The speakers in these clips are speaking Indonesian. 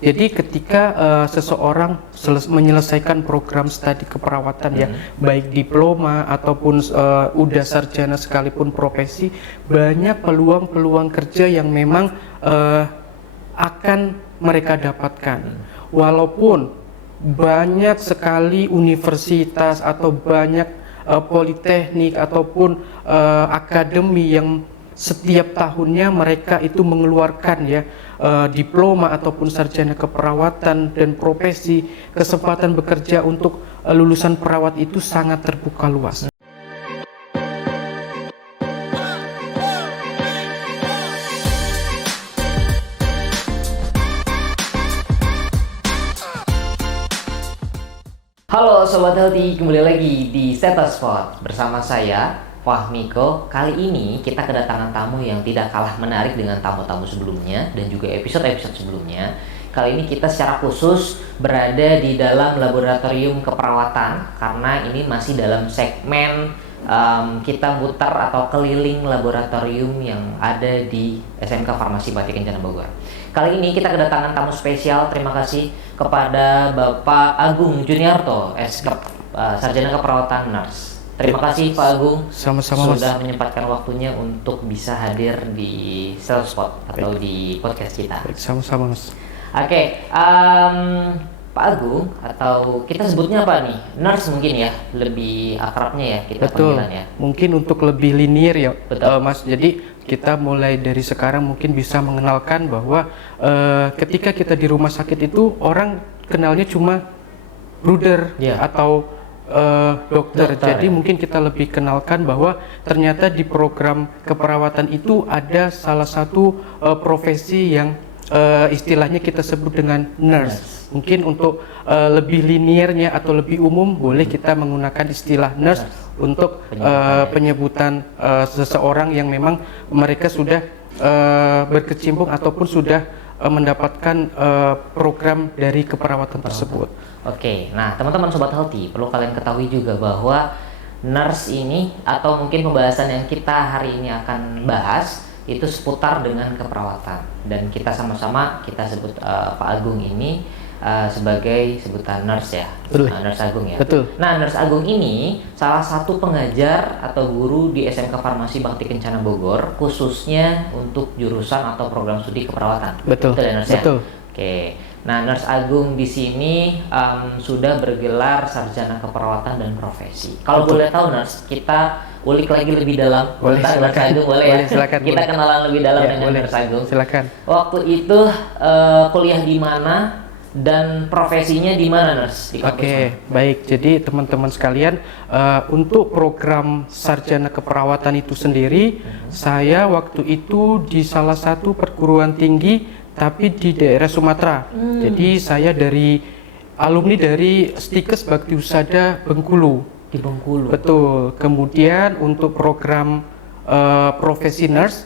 Jadi ketika seseorang menyelesaikan program studi keperawatan ya, baik diploma ataupun udah sarjana sekalipun profesi, banyak peluang-peluang kerja yang memang akan mereka dapatkan. Walaupun banyak sekali universitas atau banyak politeknik ataupun akademi yang setiap tahunnya mereka itu mengeluarkan ya diploma ataupun sarjana keperawatan dan profesi, kesempatan bekerja untuk lulusan perawat itu sangat terbuka luas. Halo Sobat Healthy, kembali lagi di Stetospot bersama saya Fahmiko. Kali ini kita kedatangan tamu yang tidak kalah menarik dengan tamu-tamu sebelumnya dan juga episode-episode sebelumnya. Kali ini kita secara khusus berada di dalam laboratorium keperawatan karena ini masih dalam segmen kita muter atau keliling laboratorium yang ada di SMK Farmasi Bakti Kencana Bogor. Kali ini kita kedatangan tamu spesial. Terima kasih kepada Bapak Agung Juniarto, Sarjana Keperawatan Nurse. Terima kasih Pak Agung, sama-sama sudah menyempatkan waktunya untuk bisa hadir di Stetospot atau di podcast kita. Sama-sama Mas. Oke, Pak Agung, atau kita sebutnya apa nih? Nurse mungkin ya, lebih akrabnya ya kita panggilan ya. Mungkin untuk lebih linear ya, Betul. Mas. Jadi kita mulai dari sekarang mungkin bisa mengenalkan bahwa ketika kita di rumah sakit itu orang kenalnya cuma bruder atau dokter. Jadi mungkin kita lebih kenalkan bahwa ternyata di program keperawatan itu ada salah satu profesi yang istilahnya kita sebut dengan nurse. Mungkin untuk lebih linearnya atau lebih umum boleh kita menggunakan istilah nurse untuk penyebutan seseorang yang memang mereka sudah berkecimpung ataupun sudah mendapatkan program dari keperawatan tersebut. Oke, nah teman-teman Sobat Healthy, perlu kalian ketahui juga bahwa nurse ini atau mungkin pembahasan yang kita hari ini akan bahas itu seputar dengan keperawatan, dan kita sama-sama kita sebut Pak Agung ini sebagai sebutan nurse ya. Nurse Agung ya. Betul. Nah, Nurse Agung ini salah satu pengajar atau guru di SMK Farmasi Bakti Kencana Bogor, khususnya untuk jurusan atau program studi keperawatan. Betul. Betul ya, Nurse ya? Betul. Oke. Nah, Nurse Agung di sini sudah bergelar sarjana keperawatan dan profesi. Kalau boleh tahu Nurse, kita ulik lagi lebih dalam. Boleh, Nurse Agung boleh ya? Silakan, Kita kenalan lebih dalam ya, dengan Nurse Agung. Silakan. Waktu itu kuliah di mana dan profesinya di mana, Nurse? Oke, baik. Jadi teman-teman sekalian, untuk program sarjana keperawatan itu sendiri, saya waktu itu di salah satu perguruan tinggi tapi di daerah Sumatera. Jadi saya alumni dari Stikes Bakti Husada Bengkulu. Di Bengkulu. Betul. Kemudian untuk program profesi nurse,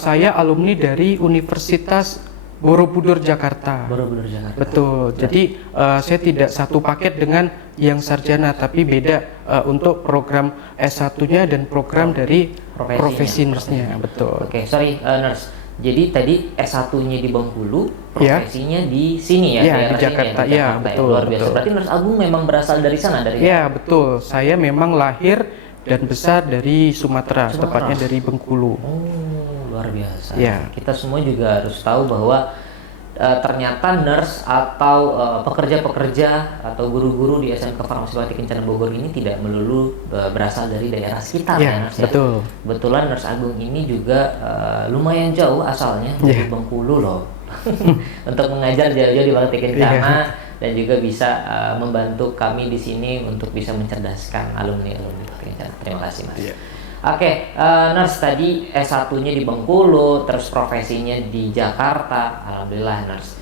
saya alumni dari Universitas Borobudur Jakarta. Borobudur Jakarta. Betul. Jadi saya tidak satu paket dengan yang sarjana, tapi beda untuk program S1-nya dan program dari profesi nurse-nya. Betul. Oke, sorry Nurse. Jadi tadi S1-nya di Bengkulu, profesinya di sini ya, di Jakarta. Ya, Betul. Luar biasa. Betul. Berarti Nurse Agung memang berasal dari sana, dari? Ya, betul. Saya memang lahir dan besar dari Sumatera, tepatnya dari Bengkulu. Oh, luar biasa. Ya. Kita semua juga harus tahu bahwa ternyata nurse atau pekerja-pekerja atau guru-guru di SMK Farmasi Bakti Kencana Bogor ini tidak melulu berasal dari daerah sekitar ya, Nurse. Betul. Kebetulan Nurse Agung ini juga lumayan jauh asalnya dari Bengkulu loh. Untuk mengajar jauh-jauh di Bakti Kencana dan juga bisa membantu kami di sini untuk bisa mencerdaskan alumni-alumni Bakti Kencana. Terima kasih, Mas. Oke, Nurse tadi S1-nya di Bengkulu, terus profesinya di Jakarta. Alhamdulillah, Nurse.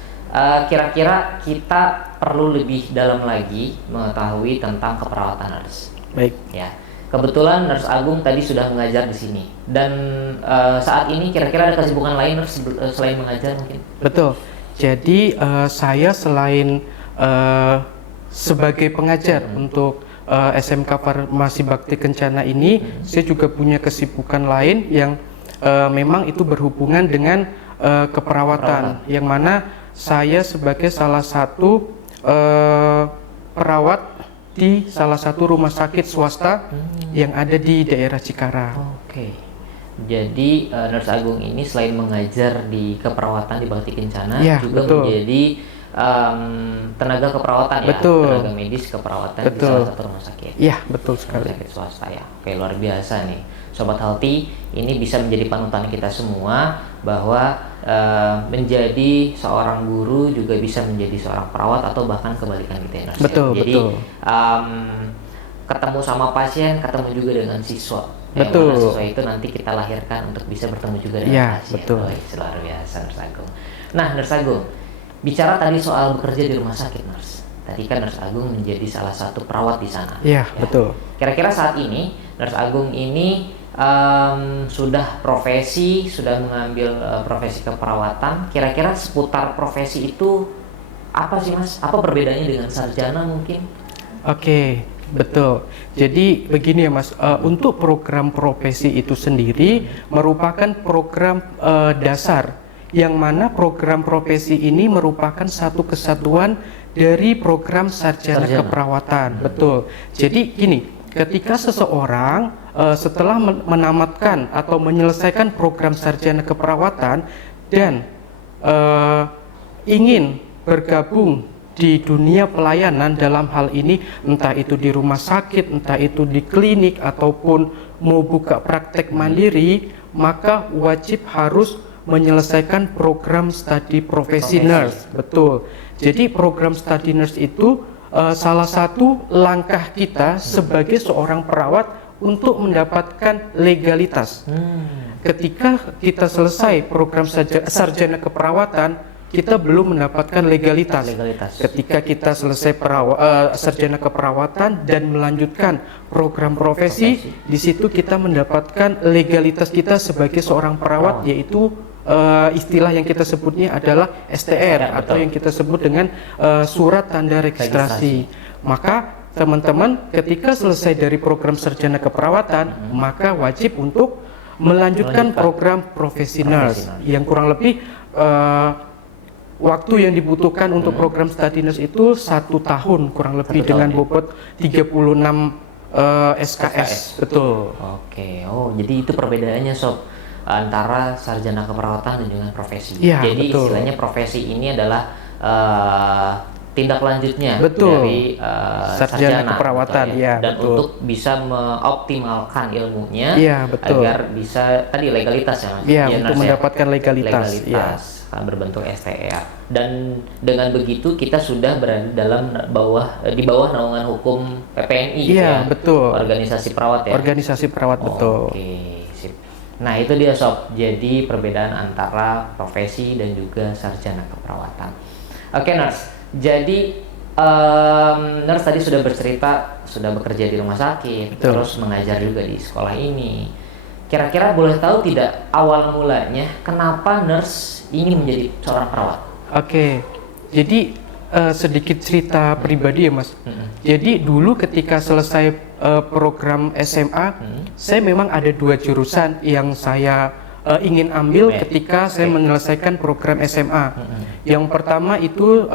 Kira-kira kita perlu lebih dalam lagi mengetahui tentang keperawatan Nurse. Baik. Ya, kebetulan Nurse Agung tadi sudah mengajar di sini. Dan saat ini kira-kira ada kesibukan lain Nurse selain mengajar mungkin? Betul. Jadi saya selain sebagai pengajar untuk SMK Farmasi Bakti Kencana ini, saya juga punya kesibukan lain yang memang itu berhubungan dengan keperawatan, yang mana saya sebagai salah satu perawat di salah satu rumah sakit swasta yang ada di daerah Cikarang. Oke. Jadi Nurse Agung ini selain mengajar di keperawatan di Bakti Kencana, Ya, juga betul. menjadi tenaga keperawatan ya, Betul. tenaga medis keperawatan di Betul. salah satu rumah sakit. Iya, betul Rumah sekali. sakit swasta ya. Oke, luar biasa nih. Sobat Healthy, ini bisa menjadi panutan kita semua bahwa menjadi seorang guru juga bisa menjadi seorang perawat atau bahkan kebalikan gitu ya, Nurse. Betul, Jadi betul. ketemu sama pasien, ketemu juga dengan siswa. Yang Betul. mana siswa itu nanti kita lahirkan untuk bisa bertemu juga dengan Iya, pasien. betul. Oh, luar biasa, Nurse Agung. Nah, Nurse Agung, bicara tadi soal bekerja di rumah sakit, Nurse. Tadi kan Nurse Agung menjadi salah satu perawat di sana. Iya, betul. Kira-kira saat ini Nurse Agung ini sudah mengambil profesi keperawatan. Kira-kira seputar profesi itu apa sih, Mas? Apa perbedaannya dengan sarjana mungkin? Oke, betul. Jadi begini ya Mas, untuk program profesi itu sendiri merupakan program dasar, yang mana program profesi ini merupakan satu kesatuan dari program sarjana keperawatan. Betul. Jadi gini, ketika seseorang setelah menamatkan atau menyelesaikan program sarjana keperawatan dan ingin bergabung di dunia pelayanan, dalam hal ini entah itu di rumah sakit, entah itu di klinik, ataupun mau buka praktek mandiri, maka wajib harus menyelesaikan program studi profesi nurse. Betul. Jadi program studi nurse itu salah satu langkah kita sebagai seorang perawat untuk mendapatkan legalitas. Ketika kita selesai program sarjana keperawatan, kita belum mendapatkan legalitas. Ketika kita selesai sarjana keperawatan dan melanjutkan program profesi, di situ kita mendapatkan legalitas kita sebagai seorang perawat, yaitu istilah yang kita sebutnya adalah STR, atau yang kita sebut dengan surat tanda registrasi. Maka teman-teman ketika selesai dari program sarjana keperawatan, maka wajib untuk melanjutkan program profesi nurse, yang kurang lebih waktu yang dibutuhkan untuk program studi nurse itu 1 tahun kurang lebih, dengan bobot 36 SKS. Betul. Oke. Oh, jadi itu perbedaannya, Sob, antara sarjana keperawatan dan dengan profesi. Ya, Jadi betul. istilahnya profesi ini adalah tindak lanjutnya Betul. dari Sarjana keperawatan, betul ya, dan betul. untuk bisa mengoptimalkan ilmunya, Ya, betul. agar bisa tadi legalitas ya, Mas. Ya, Ya, untuk Nurse, mendapatkan legalitas. Ya. berbentuk STR. Dan dengan begitu kita sudah berada di bawah naungan hukum PPNI gitu Iya, ya. betul. Organisasi perawat ya. Organisasi perawat, betul. Oke, sip. Nah, itu dia, Sob. Jadi perbedaan antara profesi dan juga sarjana keperawatan. Oke, Nurse. Jadi Nurse tadi sudah bercerita sudah bekerja di rumah sakit, Betul. terus mengajar juga di sekolah ini. Kira-kira boleh tahu tidak awal mulanya kenapa Nurse ingin menjadi seorang perawat? Oke, jadi sedikit cerita pribadi ya Mas. Jadi dulu ketika selesai program SMA, saya memang ada 2 jurusan yang saya ingin ambil ketika saya menyelesaikan program SMA. Yang pertama itu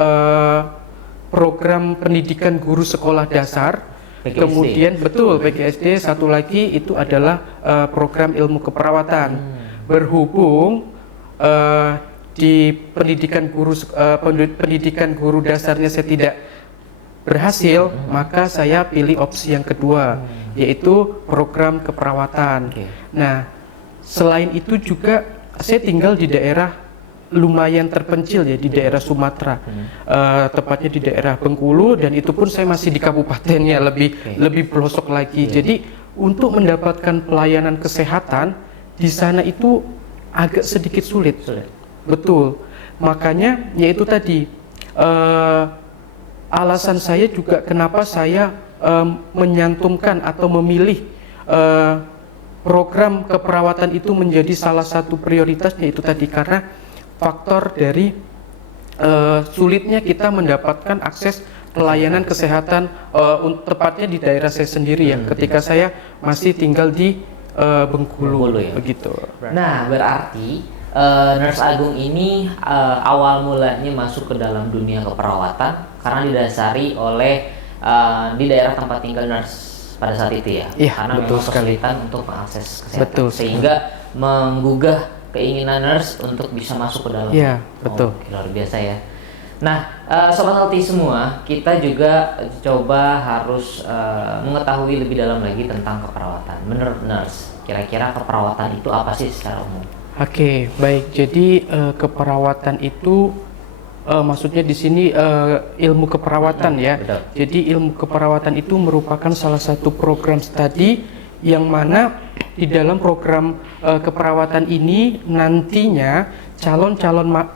program pendidikan guru sekolah dasar. PGSD. Kemudian betul PGSD, satu lagi itu adalah program ilmu keperawatan. Berhubung di pendidikan guru dasarnya saya tidak berhasil, maka saya pilih opsi yang kedua, yaitu program keperawatan. Nah, selain itu juga saya tinggal di daerah lumayan terpencil ya, di daerah Sumatera, tepatnya di daerah Bengkulu, dan itu pun saya masih di kabupatennya, lebih pelosok lagi. Jadi untuk mendapatkan pelayanan kesehatan di sana itu agak sedikit sulit. Betul. Makanya yaitu tadi alasan saya juga kenapa saya menyantumkan atau memilih program keperawatan itu menjadi salah satu prioritas, yaitu tadi karena faktor dari sulitnya kita mendapatkan akses pelayanan kesehatan, tepatnya di daerah saya sendiri ya, ketika saya masih tinggal di Bengkulu ya. begitu. Nah, berarti Nurse Agung ini awal mulanya masuk ke dalam dunia keperawatan karena didasari oleh di daerah tempat tinggal nurse pada saat itu ya. Iya, Karena betul memang sekali. kesulitan untuk mengakses kesehatan. Betul Sehingga menggugah keinginan nurse untuk bisa masuk ke dalam. Iya, betul. Oke, luar biasa ya. Nah, Sobat Healthy semua, kita juga coba harus mengetahui lebih dalam lagi tentang keperawatan. Menurut nurse, kira-kira keperawatan itu apa sih secara umum? Oke, baik. Jadi keperawatan itu maksudnya di sini ilmu keperawatan ya. Betul. Jadi ilmu keperawatan itu merupakan salah satu program studi yang mana di dalam program keperawatan ini nantinya calon-calon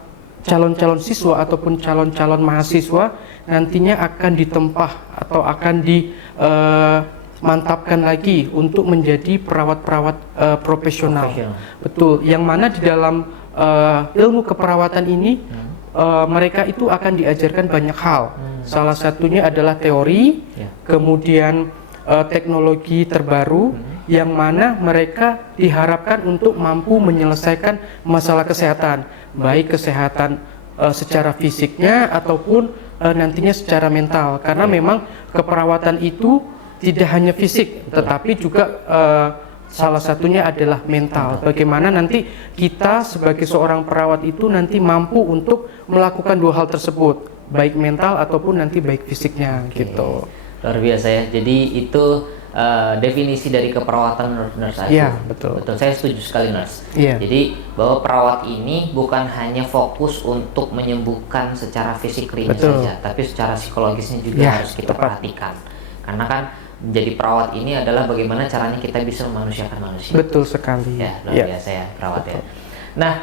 siswa ataupun calon-calon mahasiswa nantinya akan ditempah atau akan dimantapkan lagi untuk menjadi perawat-perawat profesional. Betul. Yang mana di dalam ilmu keperawatan ini mereka itu akan diajarkan banyak hal. Salah satunya adalah teori, kemudian teknologi terbaru, yang mana mereka diharapkan untuk mampu menyelesaikan masalah kesehatan, baik kesehatan secara fisiknya ataupun nantinya secara mental. Karena memang keperawatan itu tidak hanya fisik, tetapi juga salah satunya adalah mental. Bagaimana nanti kita sebagai seorang perawat itu nanti mampu untuk melakukan dua hal tersebut, baik mental ataupun nanti baik fisiknya. Gitu. Luar biasa ya. Jadi itu definisi dari keperawatan nurse Agung. Iya, betul. Betul, saya setuju sekali nurse. Iya. Jadi bahwa perawat ini bukan hanya fokus untuk menyembuhkan secara fisik klinis Betul. saja, tapi secara psikologisnya juga Ya, harus kita tepat. perhatikan. Karena kan menjadi perawat ini adalah bagaimana caranya kita bisa memanusiakan manusia. Betul sekali. Ya, luar biasa ya perawat ya. Nah,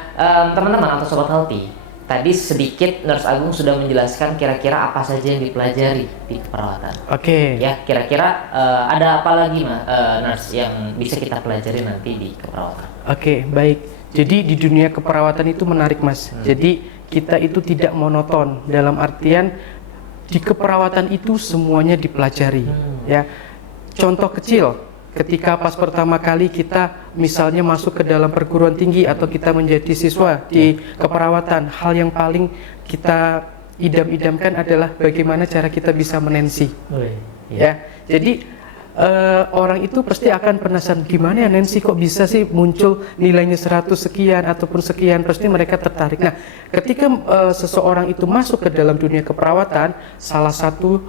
teman-teman atau Sobat Healthy, tadi sedikit Nurse Agung sudah menjelaskan kira-kira apa saja yang dipelajari di keperawatan. Oke. Ya, kira-kira ada apa lagi Nurse yang bisa kita pelajari nanti di keperawatan? Oke, baik. Jadi di dunia keperawatan itu menarik, Mas. Jadi kita itu tidak monoton dalam artian di keperawatan itu semuanya dipelajari. Ya. Contoh kecil, ketika pas pertama kali kita misalnya masuk ke dalam perguruan tinggi atau kita menjadi siswa di keperawatan, hal yang paling kita idam-idamkan adalah bagaimana cara kita bisa menensi. Ya, jadi orang itu pasti akan penasaran gimana ya Nancy kok bisa sih muncul nilainya 100 sekian ataupun sekian, pasti mereka tertarik. Nah, ketika seseorang itu masuk ke dalam dunia keperawatan, salah satu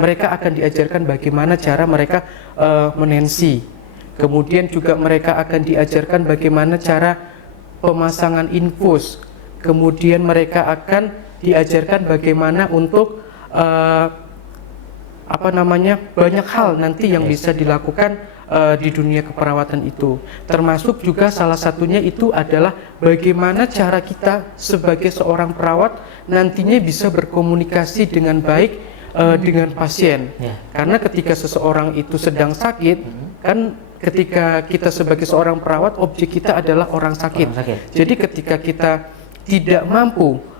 mereka akan diajarkan bagaimana cara mereka menensi. Kemudian juga mereka akan diajarkan bagaimana cara pemasangan infus. Kemudian mereka akan diajarkan bagaimana untuk banyak hal nanti yang bisa dilakukan di dunia keperawatan itu. Termasuk juga salah satunya itu adalah bagaimana cara kita sebagai seorang perawat nantinya bisa berkomunikasi dengan baik dengan pasien. Karena ketika seseorang itu sedang sakit, kan ketika kita sebagai seorang perawat, objek kita adalah orang sakit. Jadi ketika kita tidak mampu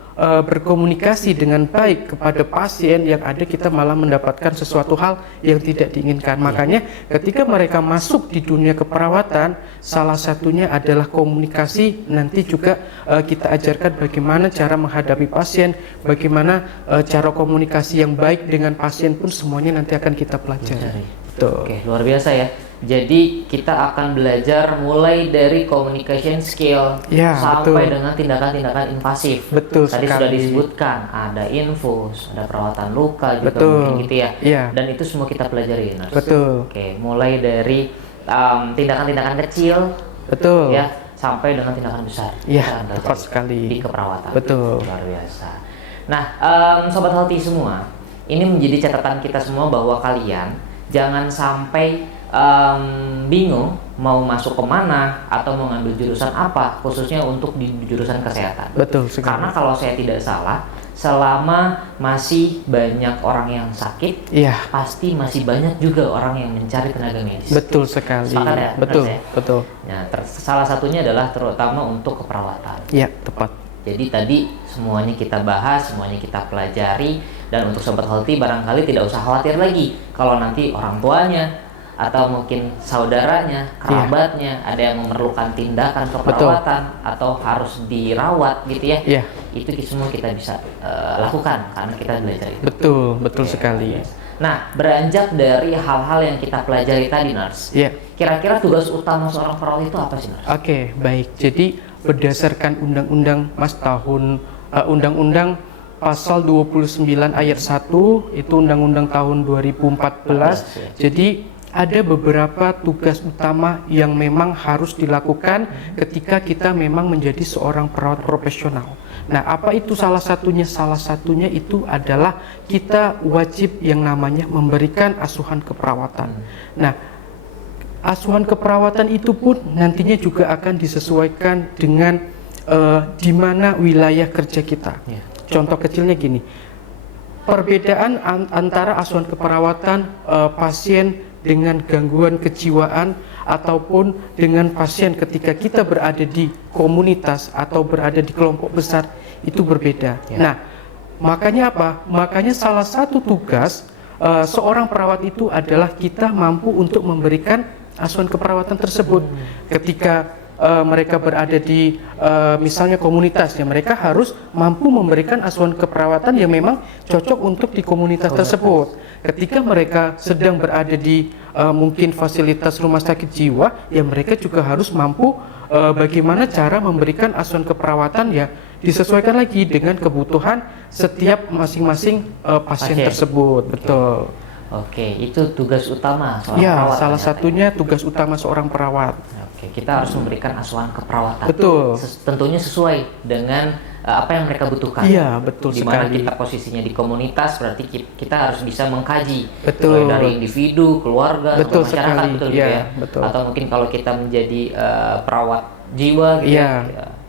berkomunikasi dengan baik kepada pasien, yang ada kita malah mendapatkan sesuatu hal yang tidak diinginkan. Makanya ketika mereka masuk di dunia keperawatan, salah satunya adalah komunikasi. Nanti juga kita ajarkan bagaimana cara menghadapi pasien, bagaimana cara komunikasi yang baik dengan pasien pun semuanya nanti akan kita pelajari. Oke, luar biasa ya. Jadi kita akan belajar mulai dari communication skill sampai dengan tindakan-tindakan invasif. Betul Tadi sekali. sudah disebutkan ada infus, ada perawatan luka juga mungkin gitu ya. Dan itu semua kita pelajari, Nurse. Betul. Oke, mulai dari tindakan-tindakan kecil, ya, sampai dengan tindakan besar. Iya, tepat sekali. Di keperawatan. Betul. Luar biasa. Nah, Sobat Healthy semua, ini menjadi catatan kita semua bahwa kalian jangan sampai bingung mau masuk kemana atau mau ngambil jurusan apa, khususnya untuk di jurusan kesehatan. Betul sekali. Karena kalau saya tidak salah, selama masih banyak orang yang sakit, pasti masih banyak juga orang yang mencari tenaga medis. Betul sekali. Sepakat ya? Betul, Ya? betul. Nah, salah satunya adalah terutama untuk keperawatan. Iya, tepat. Jadi tadi semuanya kita bahas, semuanya kita pelajari, dan untuk Sobat Healthy barangkali tidak usah khawatir lagi kalau nanti orang tuanya atau mungkin saudaranya, kerabatnya, ada yang memerlukan tindakan keperawatan atau harus dirawat gitu ya. Itu semua kita bisa lakukan karena kita belajar itu. Betul sekali. Nah, beranjak dari hal-hal yang kita pelajari tadi, Nars. Kira-kira tugas utama seorang perawat itu apa sih, Nars? Baik. Jadi berdasarkan undang-undang undang-undang pasal 29 ayat 1 itu undang-undang tahun 2014. Jadi ada beberapa tugas utama yang memang harus dilakukan ketika kita memang menjadi seorang perawat profesional. Nah, apa itu salah satunya? Salah satunya itu adalah kita wajib yang namanya memberikan asuhan keperawatan. Nah, asuhan keperawatan itu pun nantinya juga akan disesuaikan dengan di mana wilayah kerja kita. Contoh kecilnya gini, perbedaan antara asuhan keperawatan pasien dengan gangguan kejiwaan ataupun dengan pasien ketika kita berada di komunitas atau berada di kelompok besar itu berbeda. Nah, makanya apa? Makanya salah satu tugas seorang perawat itu adalah kita mampu untuk memberikan asuhan keperawatan tersebut. Ketika mereka berada di misalnya komunitas, ya mereka harus mampu memberikan asuhan keperawatan yang memang cocok untuk di komunitas tersebut. Ketika mereka sedang berada di mungkin fasilitas rumah sakit jiwa, ya mereka juga harus mampu bagaimana cara memberikan asuhan keperawatan ya disesuaikan lagi dengan kebutuhan setiap masing-masing pasien tersebut. Betul. Itu tugas utama seorang perawat. Salah satunya tugas utama seorang perawat. Kita harus memberikan asuhan keperawatan. Betul. Tentunya sesuai dengan apa yang mereka butuhkan. Betul sekali. Dimana kita posisinya di komunitas, berarti kita harus bisa mengkaji dari individu, keluarga, masyarakat, betul ya. Atau mungkin kalau kita menjadi perawat jiwa, gitu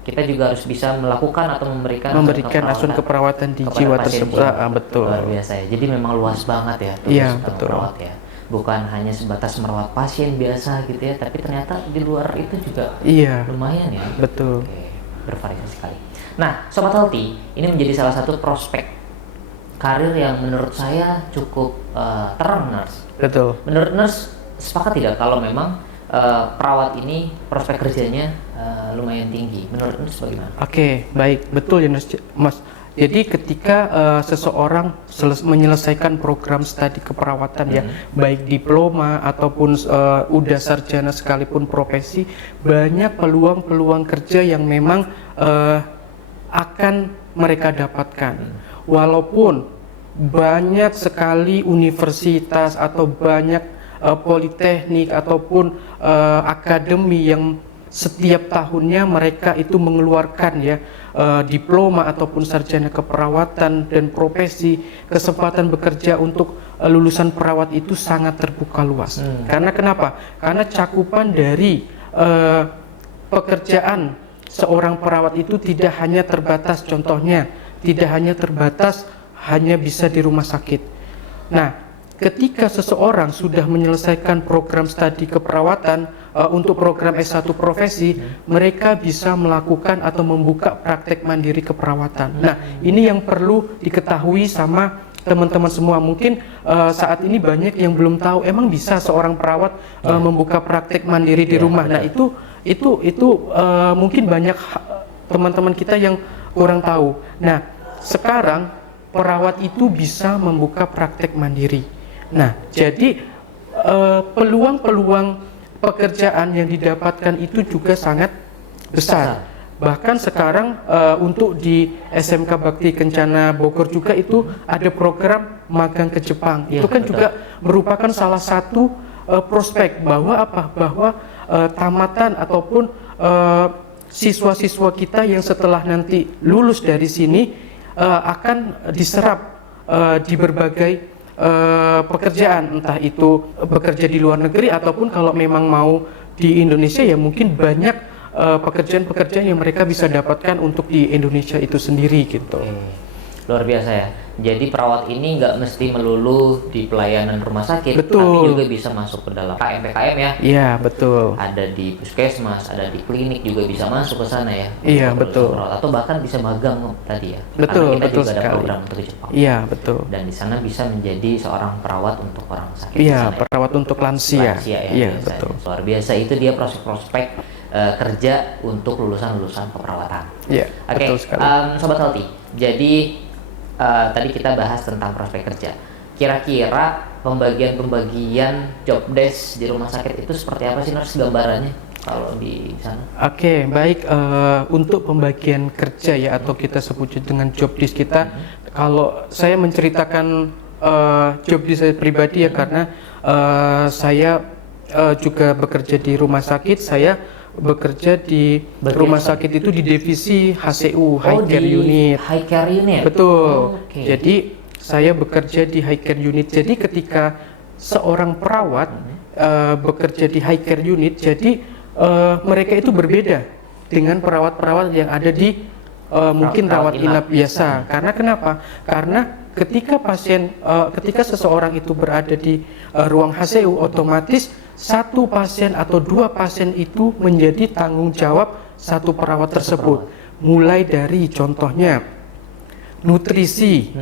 kita juga harus bisa melakukan atau memberikan asuhan keperawatan di jiwa tersebut. Betul. Luar biasa ya. Jadi memang luas banget ya tugas perawat ya. Bukan hanya sebatas merawat pasien biasa gitu ya, tapi ternyata di luar itu juga lumayan ya. Betul. Bervariasi sekali. Nah, Sobat Healthy, ini menjadi salah satu prospek karir yang menurut saya cukup terang, Nars. Betul. Menurut Nars, sepakat tidak kalau memang perawat ini prospek kerjanya lumayan tinggi? Menurut Nars bagaimana? Baik, betul ya Mas. Jadi ketika seseorang menyelesaikan program studi keperawatan ya, baik diploma ataupun udah sarjana sekalipun profesi, banyak peluang-peluang kerja yang memang akan mereka dapatkan. Walaupun banyak sekali universitas atau banyak politeknik ataupun akademi yang setiap tahunnya mereka itu mengeluarkan ya diploma ataupun sarjana keperawatan dan profesi, kesempatan bekerja untuk lulusan perawat itu sangat terbuka luas. Karena kenapa? Karena cakupan dari pekerjaan seorang perawat itu tidak hanya terbatas, contohnya tidak hanya terbatas hanya bisa di rumah sakit. Nah, ketika seseorang sudah menyelesaikan program studi keperawatan untuk program S1 profesi, mereka bisa melakukan atau membuka praktek mandiri keperawatan. Nah, ini yang perlu diketahui sama teman-teman semua. Mungkin saat ini banyak yang belum tahu emang bisa seorang perawat membuka praktek mandiri di rumah. Nah, itu mungkin banyak teman-teman kita yang kurang tahu. Nah, sekarang perawat itu bisa membuka praktek mandiri. Nah, jadi peluang-peluang pekerjaan yang didapatkan itu juga sangat besar. Bahkan sekarang untuk di SMK Bakti Kencana Bogor juga itu ada program magang ke Jepang. Itu kan juga merupakan salah satu prospek bahwa tamatan ataupun siswa-siswa kita yang setelah nanti lulus dari sini akan diserap di berbagai pekerjaan, entah itu bekerja di luar negeri ataupun kalau memang mau di Indonesia ya mungkin banyak pekerjaan-pekerjaan yang mereka bisa dapatkan untuk di Indonesia itu sendiri gitu. Luar biasa ya. Jadi perawat ini nggak mesti melulu di pelayanan rumah sakit, Betul. tapi juga bisa masuk ke dalam KM-PKM ya. Iya, betul. Ada di puskesmas, ada di klinik juga bisa masuk ke sana ya. Iya, untuk betul. perawat. Atau bahkan bisa magang tadi ya. Betul, Karena kita betul juga ada sekali. program untuk ke Jepang. Iya, betul. Dan di sana bisa menjadi seorang perawat untuk orang sakit. Iya, di sana ya. perawat untuk lansia. Lansia ya, Iya, biasanya. betul. Luar biasa itu dia prospek-prospek kerja untuk lulusan-lulusan keperawatan. Iya, Oke, betul sekali. Sobat Healthy. Jadi tadi kita bahas tentang prospek kerja. Kira-kira pembagian job desk di rumah sakit itu seperti apa sih, Nurse, gambarannya kalau di sana? Oke, baik. Untuk pembagian kerja ya, atau kita sebut dengan job desk kita, kalau saya menceritakan job desk saya pribadi ya, karena saya juga bekerja di rumah sakit. Saya bekerja di rumah sakit itu di divisi HCU, High Care Unit. High Care Unit. Betul. Oke. Jadi saya bekerja di High Care Unit. Jadi ketika seorang perawat bekerja di High Care Unit, jadi mereka itu berbeda dengan perawat-perawat yang ada di mungkin rawat inap biasa. Karena kenapa? Karena ketika seseorang itu berada di ruang HCU, otomatis satu pasien atau dua pasien itu menjadi tanggung jawab satu perawat tersebut. Mulai dari contohnya nutrisi.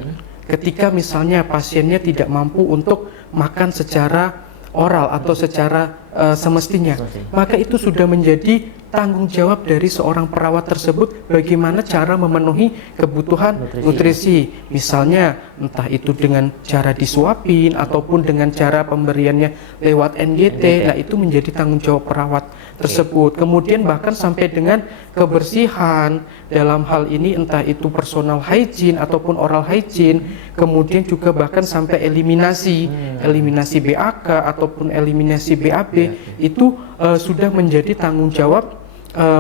Ketika misalnya pasiennya tidak mampu untuk makan secara oral atau secara semestinya, maka itu sudah menjadi tanggung jawab dari seorang perawat tersebut bagaimana cara memenuhi kebutuhan nutrisi. Misalnya entah itu dengan cara disuapin ataupun dengan cara pemberiannya lewat NGT. Nah, itu menjadi tanggung jawab perawat tersebut. Kemudian bahkan sampai dengan kebersihan, dalam hal ini entah itu personal hygiene ataupun oral hygiene, kemudian juga bahkan sampai eliminasi BAK ataupun eliminasi BAB, itu sudah menjadi tanggung jawab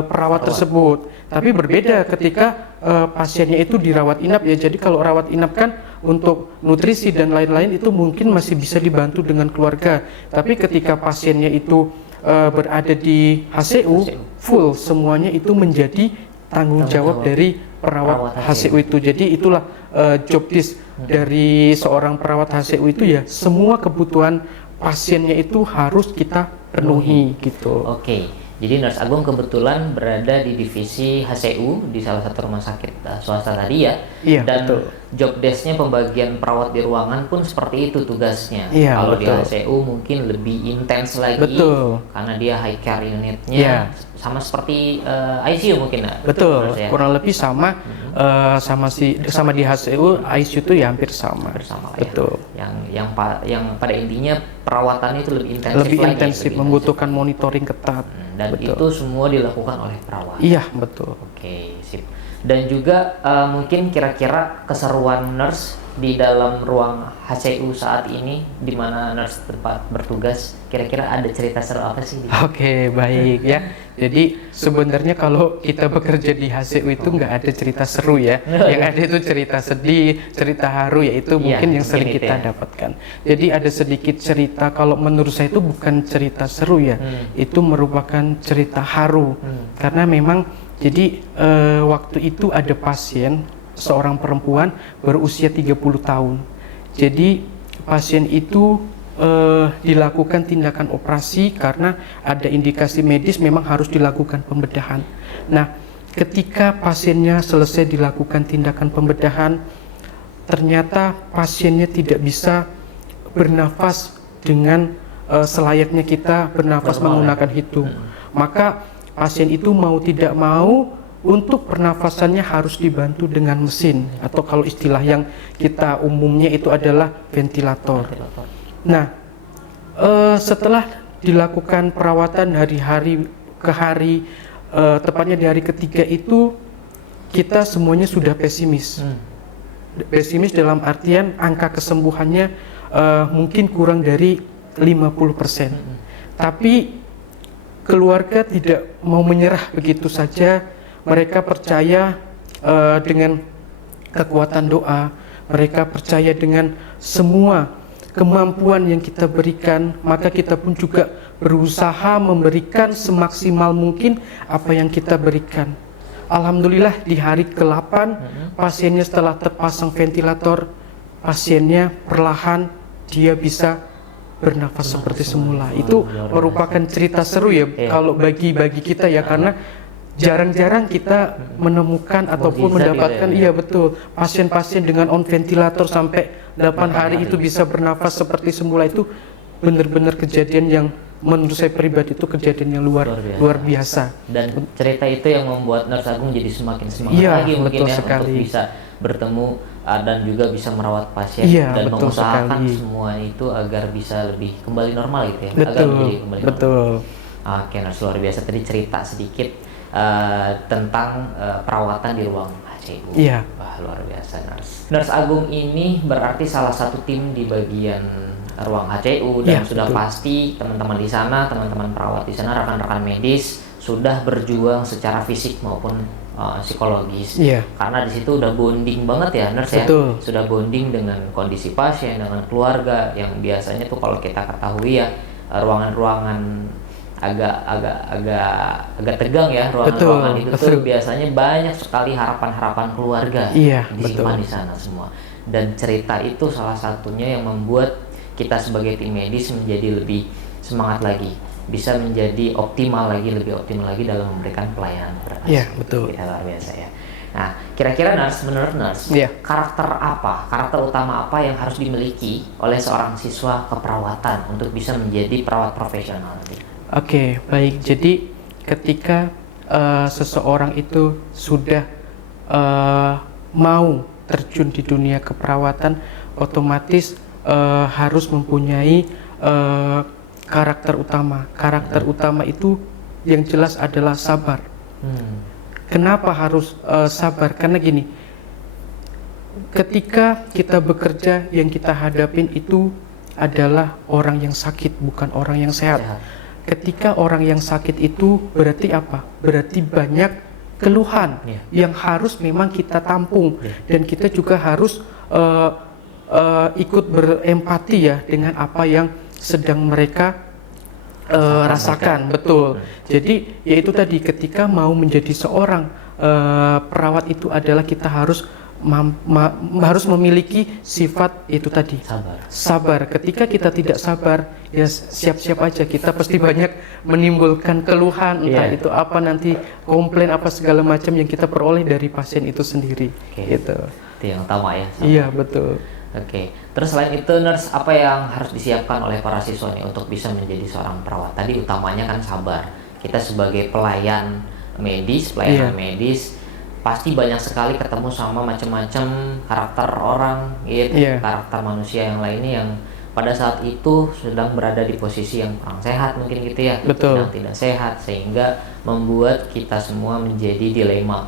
perawat tersebut. Tapi berbeda ketika pasiennya itu dirawat inap ya. Jadi kalau rawat inap kan untuk nutrisi dan lain-lain itu mungkin masih bisa dibantu dengan keluarga. Tapi ketika pasiennya itu berada di HCU, full semuanya itu menjadi tanggung jawab dari perawat HCU itu. Jadi itulah job desk dari seorang perawat HCU itu ya, semua kebutuhan pasiennya itu harus kita penuhi gitu. Oke. Jadi Nurse Agung kebetulan berada di divisi HCU di salah satu rumah sakit swasta tadi ya. Iya, dan betul. job desk-nya pembagian perawat di ruangan pun seperti itu tugasnya. Iya, kalau betul. di HCU mungkin lebih intens lagi. Betul. Karena dia high care unitnya Iya. sama seperti ICU mungkin. Betul, Nurse, ya? kurang lebih sama. Sama di HCU, ICU itu ya hampir sama. Bersama lah Betul. ya. Yang pada intinya perawatannya itu lebih intensif Lebih lagi, intensif, lebih membutuhkan monitoring ketat. dan Betul. itu semua dilakukan oleh perawat. Iya, betul. Oke, sip. Dan juga mungkin kira-kira keseruan nurse di dalam ruang HCU saat ini di mana nurse tempat bertugas, kira-kira ada cerita seru apa sih? Oke, baik ya. Jadi sebenarnya kalau kita bekerja di HCU itu nggak ada cerita seru ya. Yang ada itu cerita sedih, cerita haru, yaitu mungkin yang sering mungkin itu kita ya. dapatkan. Jadi ada sedikit cerita, kalau menurut saya itu bukan cerita seru ya. Itu merupakan cerita haru. Karena memang jadi waktu itu ada pasien, seorang perempuan berusia 30 tahun. Jadi pasien itu dilakukan tindakan operasi karena ada indikasi medis memang harus dilakukan pembedahan. Nah, ketika pasiennya selesai dilakukan tindakan pembedahan, ternyata pasiennya tidak bisa bernafas dengan selayaknya kita bernafas menggunakan hidung. Maka pasien itu mau tidak mau untuk pernafasannya harus dibantu dengan mesin, atau kalau istilah yang kita umumnya itu adalah ventilator. Nah, setelah dilakukan perawatan hari-hari ke hari, tepatnya di hari ketiga itu kita semuanya sudah pesimis. Pesimis dalam artian angka kesembuhannya mungkin kurang dari 50%. Tapi keluarga tidak mau menyerah begitu saja. Mereka percaya dengan kekuatan doa. Mereka percaya dengan semua kemampuan yang kita berikan, maka kita pun juga berusaha memberikan semaksimal mungkin apa yang kita berikan. Alhamdulillah di hari ke-8 pasiennya setelah terpasang ventilator pasiennya perlahan dia bisa bernafas seperti semula. Itu merupakan cerita seru ya kalau bagi kita ya, karena jarang-jarang kita menemukan ataupun mendapatkan iya betul pasien-pasien dengan on ventilator sampai 8 hari itu bisa bernafas seperti semula. Itu benar-benar kejadian yang menurut saya pribadi itu kejadian yang luar biasa. Dan cerita itu yang membuat Nurse Agung jadi semakin semangat lagi mungkin ya untuk bisa bertemu dan juga bisa merawat pasien dan mengusahakan semua itu agar bisa lebih kembali normal gitu ya. Agar menjadi kembali normal. Oke, Nurse, luar biasa tadi cerita sedikit tentang perawatan di ruang HCU. Iya. Wah, luar biasa, Nurse. Nurse Agung ini berarti salah satu tim di bagian ruang HCU dan sudah pasti teman-teman di sana, teman-teman perawat di sana, rekan-rekan medis sudah berjuang secara fisik maupun psikologis. Karena di situ udah bonding banget ya, Nurse ya. Sudah bonding dengan kondisi pasien, dengan keluarga yang biasanya tuh kalau kita ketahui ya ruangan-ruangan agak tegang ya, ruangan-ruangan itu tuh biasanya banyak sekali harapan-harapan keluarga disimpan di sana semua. Dan cerita itu salah satunya yang membuat kita sebagai tim medis menjadi lebih semangat lagi, bisa menjadi lebih optimal lagi dalam memberikan pelayanan kepada pasien. Iya, betul. Kita luar biasa ya. Nah, kira-kira Nurse, menurut Nurse, karakter utama apa yang harus dimiliki oleh seorang siswa keperawatan untuk bisa menjadi perawat profesional nanti? Oke, baik. Jadi ketika seseorang itu sudah mau terjun di dunia keperawatan, otomatis harus mempunyai karakter utama. Karakter utama itu yang jelas adalah sabar. Kenapa harus sabar? Karena gini, ketika kita bekerja, yang kita hadapin itu adalah orang yang sakit, bukan orang yang sehat. Ketika orang yang sakit itu berarti apa? Berarti banyak keluhan yang harus memang kita tampung, dan kita juga harus ikut berempati ya dengan apa yang sedang mereka rasakan. Betul. Jadi yaitu tadi, ketika mau menjadi seorang perawat itu adalah kita harus harus memiliki sifat itu tadi, sabar. Ketika kita tidak sabar, ya siap-siap aja kita pasti banyak menimbulkan keluhan, entah itu apa nanti komplain apa segala macam yang kita peroleh dari pasien itu sendiri. Gitu. Itu yang utama ya. Iya, betul. Oke. Terus selain itu, Nurse, apa yang harus disiapkan oleh para siswa nih untuk bisa menjadi seorang perawat? Tadi utamanya kan sabar. Kita sebagai pelayan medis, medis pasti banyak sekali ketemu sama macam-macam karakter orang, karakter manusia yang lainnya yang pada saat itu sedang berada di posisi yang kurang sehat mungkin gitu ya, sedang tidak sehat, sehingga membuat kita semua menjadi dilema.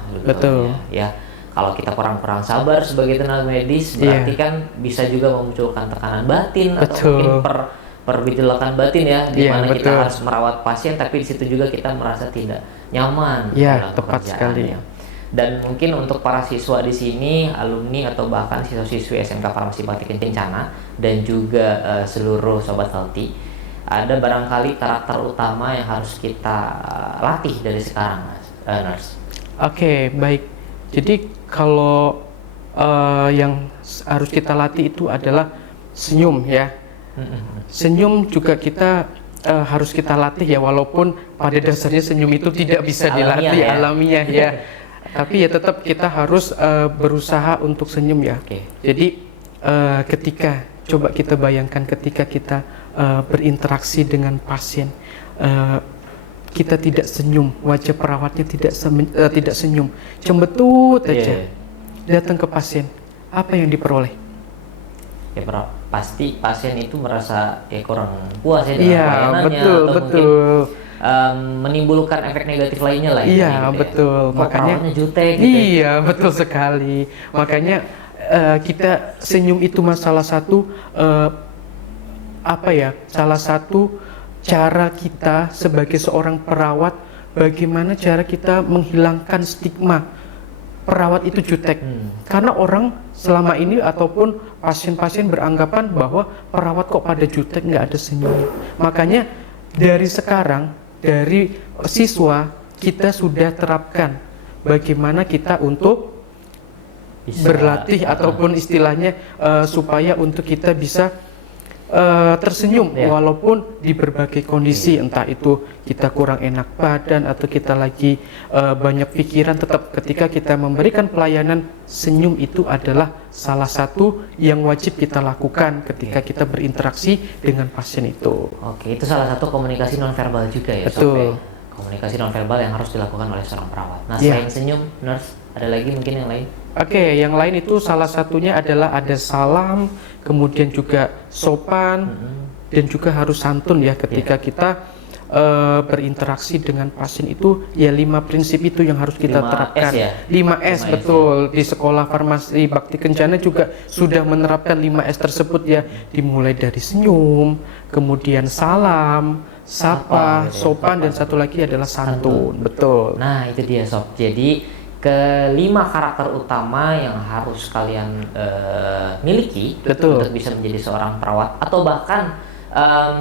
Ya, kalau kita kurang sabar sebagai tenaga medis, berarti kan bisa juga memunculkan tekanan batin atau mungkin pergejolakan batin ya, di mana kita harus merawat pasien tapi di situ juga kita merasa tidak nyaman dalam pekerjaannya. Dan mungkin untuk para siswa di sini, alumni atau bahkan siswa-siswi SMK Farmasi Bakti Kencana dan juga seluruh sobat healthy, ada barangkali karakter utama yang harus kita latih dari sekarang, Nurse. Oke, baik. Jadi kalau yang harus kita latih itu adalah senyum ya. Senyum juga kita harus kita latih ya, walaupun pada dasarnya senyum itu tidak bisa dilatih alamiah ya. Tapi ya tetap kita harus berusaha untuk senyum ya. Jadi ketika coba kita bayangkan ketika kita berinteraksi dengan pasien, kita tidak senyum, wajah perawatnya tidak senyum, cembetut aja datang ke pasien, apa yang diperoleh? Ya pasti pasien itu merasa kurang puas ya dengan pelayanannya, betul. Mungkin menimbulkan efek negatif lainnya lah. Iya, betul. Makanya jutek gitu. Iya, betul sekali. Makanya kita senyum itu salah satu salah satu cara kita sebagai seorang perawat, bagaimana cara kita menghilangkan stigma perawat itu jutek. Karena orang selama ini ataupun pasien-pasien beranggapan bahwa perawat kok pada jutek, nggak ada senyum. Makanya dari sekarang, dari siswa kita sudah terapkan bagaimana kita untuk berlatih ataupun istilahnya supaya untuk kita bisa tersenyum walaupun di berbagai kondisi, entah itu kita kurang enak badan atau kita lagi banyak pikiran, tetap ketika kita memberikan pelayanan, senyum itu adalah salah satu yang wajib kita lakukan ketika kita berinteraksi dengan pasien itu. Oke, itu salah satu komunikasi nonverbal juga ya. Betul. Komunikasi nonverbal yang harus dilakukan oleh seorang perawat. Nah, selain senyum, nurse, ada lagi mungkin yang lain? Oke, yang lain itu salah satunya adalah ada salam, kemudian juga sopan, dan juga harus santun ya ketika kita berinteraksi dengan pasien itu. Ya 5 prinsip itu yang harus kita terapkan. 5S betul. Di sekolah farmasi Bakti Kencana juga sudah menerapkan 5S tersebut ya. Dimulai dari senyum, kemudian salam, sapa, sopan, dan satu lagi adalah santun. Betul. Nah, itu dia sob. Jadi kelima karakter utama yang harus kalian miliki untuk bisa menjadi seorang perawat, atau bahkan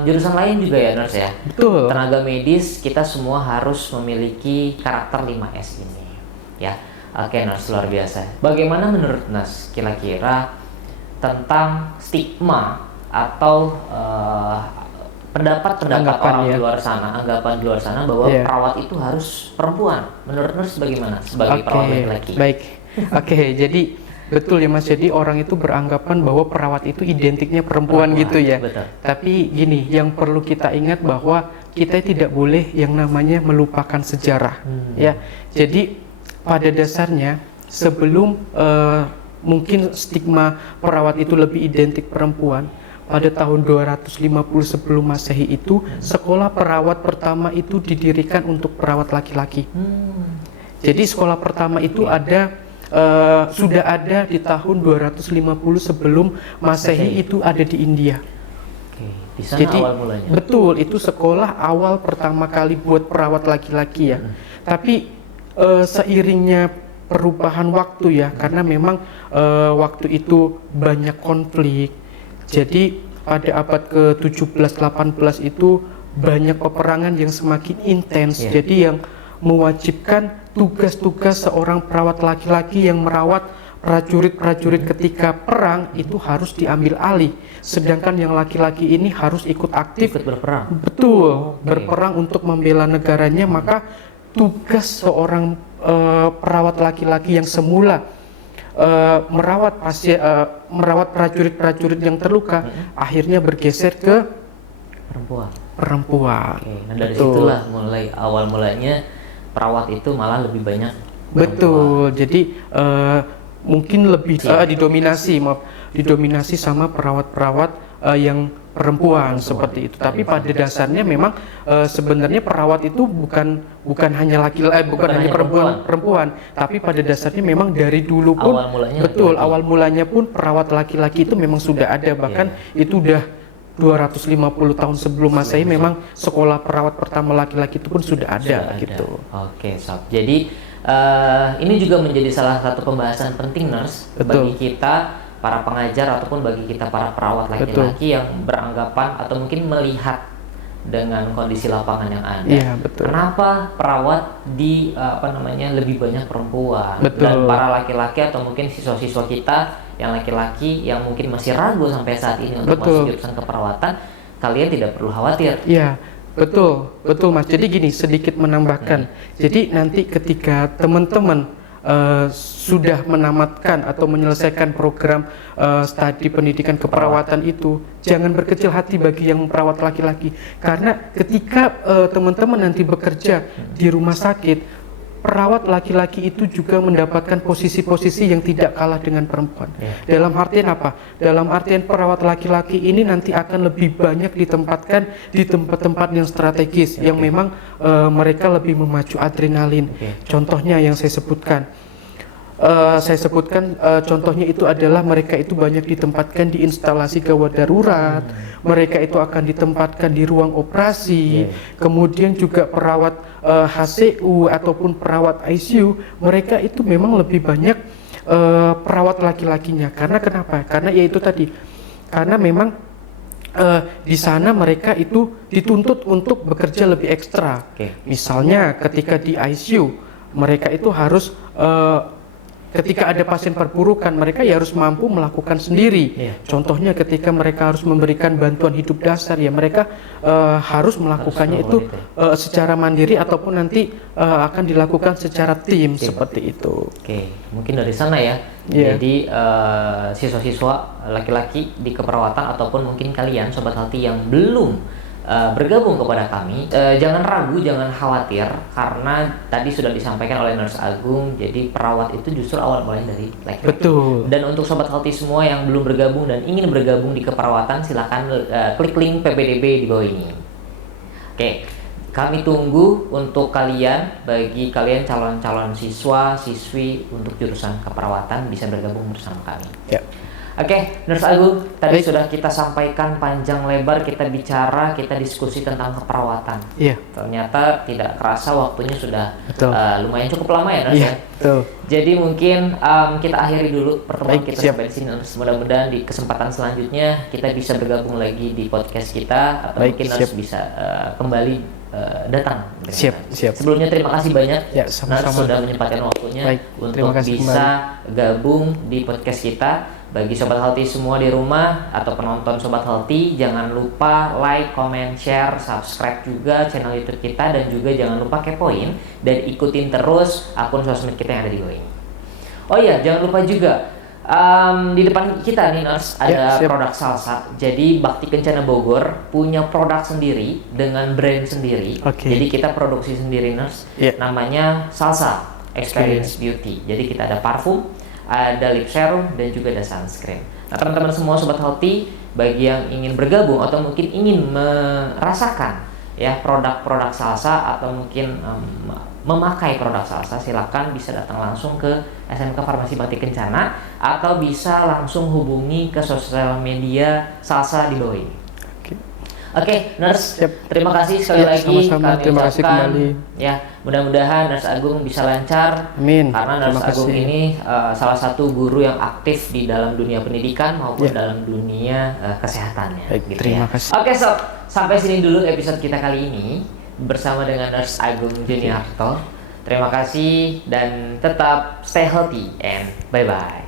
jurusan lain juga ya nurse ya. Betul. Tenaga medis kita semua harus memiliki karakter 5S ini ya. Oke nurse, luar biasa. Bagaimana menurut nurse kira-kira tentang stigma atau pendapat orang di luar sana, anggapan di luar sana bahwa perawat itu harus perempuan. Menurut nurse bagaimana sebagai perawat laki-laki? Baik. Jadi betul ya Mas. Jadi orang itu beranggapan bahwa perawat itu identiknya perempuan gitu ya. Betul. Tapi gini, yang perlu kita ingat bahwa kita tidak boleh yang namanya melupakan sejarah. Ya. Jadi pada dasarnya sebelum mungkin stigma perawat itu lebih identik perempuan, pada tahun 250 sebelum Masehi itu sekolah perawat pertama itu didirikan untuk perawat laki-laki. Jadi sekolah pertama itu sudah ada di tahun 250 sebelum Masehi, itu ada di India. Di sana jadi awal mulanya. Betul, itu sekolah awal pertama kali buat perawat laki-laki ya. Tapi seiringnya perubahan waktu ya, karena memang waktu itu banyak konflik. Jadi pada abad ke-17-18 itu banyak peperangan yang semakin intens. Jadi yang mewajibkan tugas-tugas seorang perawat laki-laki yang merawat prajurit-prajurit ketika perang itu harus diambil alih. Sedangkan yang laki-laki ini harus ikut aktif. Berperang. Betul, berperang untuk membela negaranya. Maka tugas seorang perawat laki-laki yang semula merawat prajurit-prajurit yang terluka, akhirnya bergeser ke perempuan. Nah dari situlah awal mulanya perawat itu malah lebih banyak perempuan. Betul. Jadi mungkin lebih didominasi sama perawat-perawat yang perempuan seperti itu. Tapi pada dasarnya memang sebenarnya perawat itu bukan hanya hanya perempuan, tapi pada dasarnya memang dari dulu pun awal mulanya pun perawat laki-laki itu memang sudah ada, bahkan itu udah 250 tahun sebelum Masehi memang sekolah perawat pertama laki-laki itu pun sudah ada gitu. Oke, sob. Jadi ini juga menjadi salah satu pembahasan penting nurse bagi kita para pengajar ataupun bagi kita para perawat laki-laki yang beranggapan atau mungkin melihat dengan kondisi lapangan yang ada. Kenapa perawat lebih banyak perempuan dan para laki-laki atau mungkin siswa-siswa kita yang laki-laki yang mungkin masih ragu sampai saat ini untuk masuk jurusan keperawatan, kalian tidak perlu khawatir. Iya, betul Mas. Jadi gini, sedikit menambahkan. Jadi nanti ketika teman-teman sudah menamatkan atau menyelesaikan program studi pendidikan keperawatan itu, jangan berkecil hati bagi yang perawat laki-laki, karena ketika teman-teman nanti bekerja di rumah sakit, perawat laki-laki itu juga mendapatkan posisi-posisi yang tidak kalah dengan perempuan. Dalam artian apa? Dalam artian perawat laki-laki ini nanti akan lebih banyak ditempatkan di tempat-tempat yang strategis, yang memang mereka lebih memacu adrenalin. Contohnya yang saya sebutkan, contohnya itu adalah mereka itu banyak ditempatkan di instalasi gawat darurat, mereka itu akan ditempatkan di ruang operasi, kemudian juga perawat HCU ataupun perawat ICU, mereka itu memang lebih banyak perawat laki-lakinya. Karena kenapa? Karena yaitu tadi, karena memang di sana mereka itu dituntut untuk bekerja lebih ekstra. Misalnya ketika di ICU, mereka itu harus ketika ada pasien perburukan, mereka ya harus mampu melakukan sendiri. Contohnya ketika mereka harus memberikan bantuan hidup dasar, ya mereka harus melakukannya itu secara mandiri ataupun nanti akan dilakukan secara tim seperti itu. Oke, mungkin dari sana ya. Jadi siswa-siswa laki-laki di keperawatan ataupun mungkin kalian sobat healthy yang belum bergabung kepada kami, jangan ragu, jangan khawatir, karena tadi sudah disampaikan oleh Nurse Agung, jadi perawat itu justru awal mulai dari laki-laki. Betul. Dan untuk sobat healthy semua yang belum bergabung dan ingin bergabung di keperawatan, silakan klik link PPDB di bawah ini. Oke, kami tunggu untuk kalian, bagi kalian calon-calon siswa, siswi untuk jurusan keperawatan bisa bergabung bersama kami. Ya. Oke, Nurse Agung, tadi sudah kita sampaikan panjang lebar, kita bicara, kita diskusi tentang keperawatan. Iya. Ternyata tidak kerasa waktunya sudah lumayan cukup lama ya, Nurse. Iya, betul. Jadi mungkin kita akhiri dulu pertemuan kita siap. sampai di sini, Nurse. Mudah-mudahan di kesempatan selanjutnya kita bisa bergabung lagi di podcast kita, atau mungkin Nurse bisa kembali datang. Siap. Sebelumnya terima kasih banyak, Ya, sama-sama. Nurse sudah menyempatkan waktunya untuk kasih bisa gabung di podcast kita. Bagi Sobat Healthy semua di rumah atau penonton Sobat Healthy, jangan lupa like, comment, share, subscribe juga channel YouTube kita, dan juga jangan lupa kepoin dan ikutin terus akun sosmed kita yang ada di bawah ini. Oh iya, jangan lupa juga di depan kita nih, Nurse, ada produk salsa. Jadi Bakti Kencana Bogor punya produk sendiri dengan brand sendiri. Jadi kita produksi sendiri, Nurse. Namanya Salsa Experience Beauty. Jadi kita ada parfum, ada lip serum, dan juga ada sunscreen. Nah, teman-teman semua Sobat Healthy, bagi yang ingin bergabung atau mungkin ingin merasakan ya produk-produk Salsa atau mungkin memakai produk Salsa, silakan bisa datang langsung ke SMK Farmasi Bakti Kencana atau bisa langsung hubungi ke sosial media Salsa di bawah ini. Oke, Nurse, terima kasih sekali lagi. Sama-sama, terima kasih kembali. Ya, mudah-mudahan Nurse Agung bisa lancar. Amin. Karena Nurse Agung ini salah satu guru yang aktif di dalam dunia pendidikan maupun dalam dunia kesehatannya. Gitu terima kasih. Oke, Sob, sampai sini dulu episode kita kali ini bersama dengan Nurse Agung Juniarto. Terima kasih dan tetap stay healthy and bye-bye.